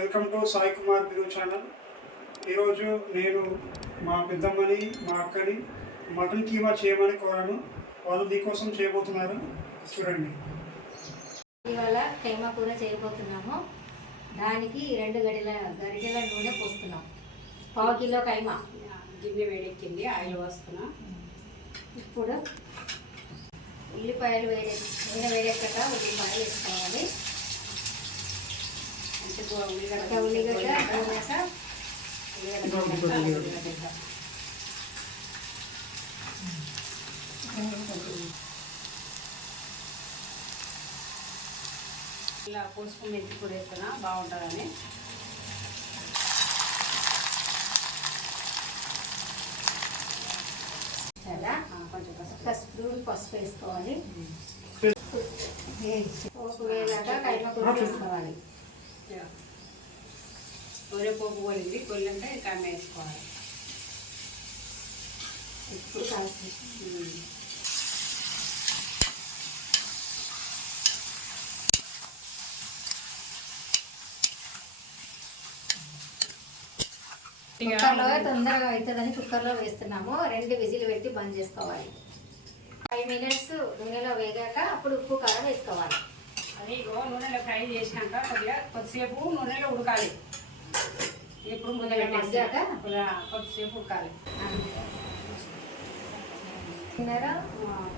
Welcome to Sai Kumar Biru channel. ఈరోజు నేను మా పెద్దమ్మని మా అక్కని మటన్ కీమా చేయమని కోరాను. వాళ్ళు మీకోసం చేయబోతున్నారు, చూడండి. ఇవాళ కైమా కూర చేయబోతున్నాము. దానికి 2 గరిటెల నూనె పోస్తున్నాం. 1/2 కిలో కైమా. గిన్నె వేడెక్కింది, ఆయిల్ పోస్తున్నా. ఇప్పుడు ఉల్లిపాయలు నూనె వేడెక్కాక ఉల్లిపాయలు వేసుకోవాలి. ఉల్లిగడ్డ ఇలా పోసుకుని మెంతి కూడా వేస్తున్నా, బాగుంటుందని. కొంచెం ఒక స్పూన్ పసుపు వేసుకోవాలి. పోపు వేలాక కైమా కూర వేసుకోవాలి. పోపు పోలింది, కొల్లంటే కమ్మ వేసుకోవాలి. ఇప్పుడు కలిసి కుక్కర్లో తొందరగా అవుతుందని కుక్కర్లో వేస్తున్నాము. 2 విజిల్ పెట్టి బంద్ చేసుకోవాలి. 5 మినిట్స్ నూనెలో వేగాక అప్పుడు ఉప్పు కారం వేసుకోవాలి. అది నూనెలో ఫ్రై చేసినాక కొద్దిసేపు నూనెలో ఉడకాలి. ఎప్పుడు ముందు పెట్టేసాక కొద్దిసేపు ఉడకాలి.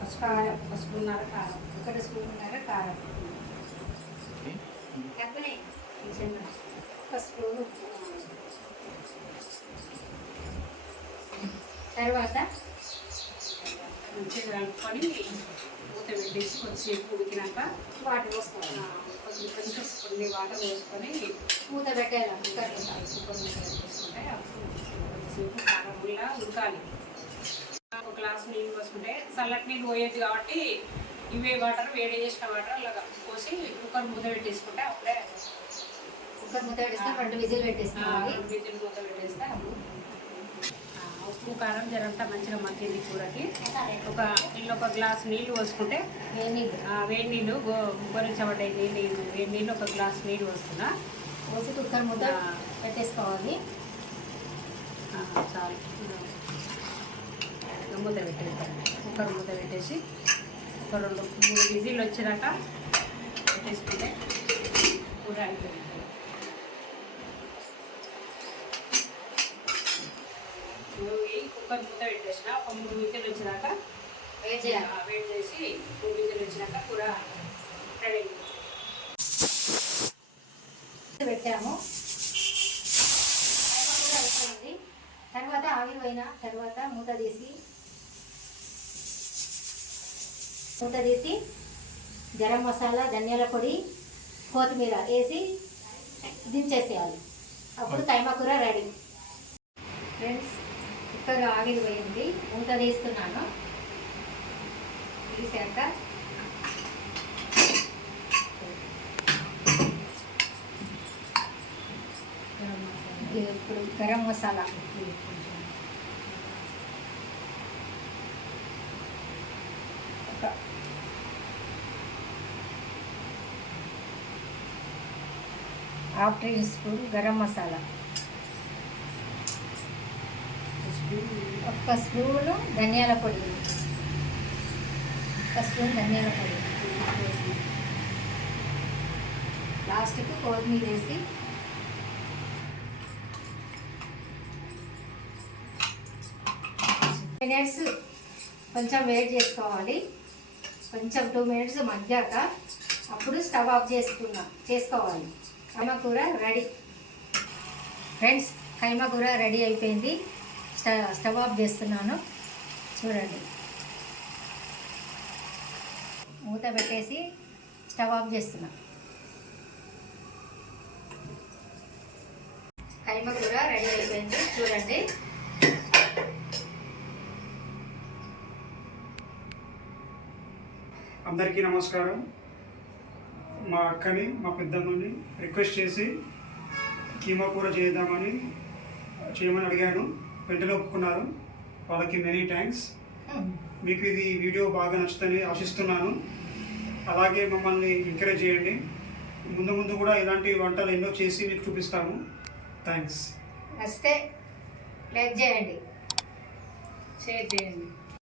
పసుపున్నర కారం, 1 స్పూన్నర కారం, 1 స్పూన్ ఉప్పు. తర్వాత మంచిగా కలుపుకొని మూత పెట్టేసి కొద్దిసేపు ఉడికినాక వాటర్ పోసుకోవాలి. కొన్ని వాటర్ పోసుకొని మూత పెట్టాలి. పోసుకుంటే కొద్దిసేపు కారంలా ఉడకాలి. 1 గ్లాసు నీళ్ళు పోసుకుంటే చల్లటి నీళ్ళు పోయేది కాబట్టి ఇవే వాటర్ వేడి చేసిన వాటర్ అలాగా పోసి కుక్కర్ మూత పెట్టేసుకుంటే అప్పుడే కుక్కర్ మూత పెట్టేస్తే 2 విజిల్ పెట్టేసుకోవాలి. విజిల్ మూత పెట్టేస్తే ఉప్పు కారం జరంతా మంచిగా మగ్గింది కూరకి. ఒక గ్లాసు నీళ్ళు పోసుకుంటే వేడి నీళ్ళు గొరించబడ్డాయి నీళ్ళు, వేడి నీళ్ళు 1 గ్లాసు నీళ్ళు పోస్తున్నా. పోసి కుక్కర్ మూత పెట్టేసుకోవాలి. చాలు, మూత పెట్టేస్తాను. కుక్కర్ మూత పెట్టేసి ఒక 2-3 విజిల్ వచ్చినాక పెట్టేసుకుంటే కూర అయిపోయింది. కుక్కర్ మూత పెట్టేసిన ఒక 3 విజిల్ వచ్చినాక వేడి చేసి 3 విజిల్ వచ్చినాక కూర రెడీ పెట్టాము. కూర అయిపోయింది. తర్వాత ఆవిరి పోయిన తర్వాత మూత తీసి గరం మసాలా, ధనియాల పొడి, కొత్తిమీర వేసి దించేసేయాలి. అప్పుడు కైమా కూర రెడీ. ఫ్రెండ్స్, కుక్కర్ ఆవిరి పోయింది. మూత తీస్తున్నాను. తీసాక ఇప్పుడు గరం మసాలా ఒక 1/2 tea spoon garam masala, 1 spoon ధనియాల పొడి, 1 స్పూన్ ధనియాల పొడి, లాస్ట్కి కొత్తిమీర వేసి మినిట్స్ కొంచెం వెయిట్ చేసుకోవాలి. కొంచెం 2 మినిట్స్ మగ్గాక అప్పుడు స్టవ్ ఆఫ్ చేసుకోవాలి. కైమా కూర రెడీ. ఫ్రెండ్స్, కైమా కూర రెడీ అయిపోయింది. స్టవ్ ఆఫ్ చేస్తున్నాను, చూడండి. మూత పెట్టేసి స్టవ్ ఆఫ్ చేస్తున్నా. కైమా కూర రెడీ అయిపోయింది, చూడండి. అందరికీ నమస్కారం. మా అక్కని మా పెద్దమ్మని రిక్వెస్ట్ చేసి కీమా కూర చేయమని అడిగాను. వెంటనే ఒప్పుకున్నారు. వాళ్ళకి మెనీ థ్యాంక్స్. మీకు ఇది వీడియో బాగా నచ్చుతుందని ఆశిస్తున్నాను. అలాగే మమ్మల్ని ఎంకరేజ్ చేయండి. ముందు ముందు కూడా ఇలాంటి వంటలు ఎన్నో చేసి మీకు చూపిస్తాము. థ్యాంక్స్. వస్తే లైక్ చేయండి, షేర్ చేయండి.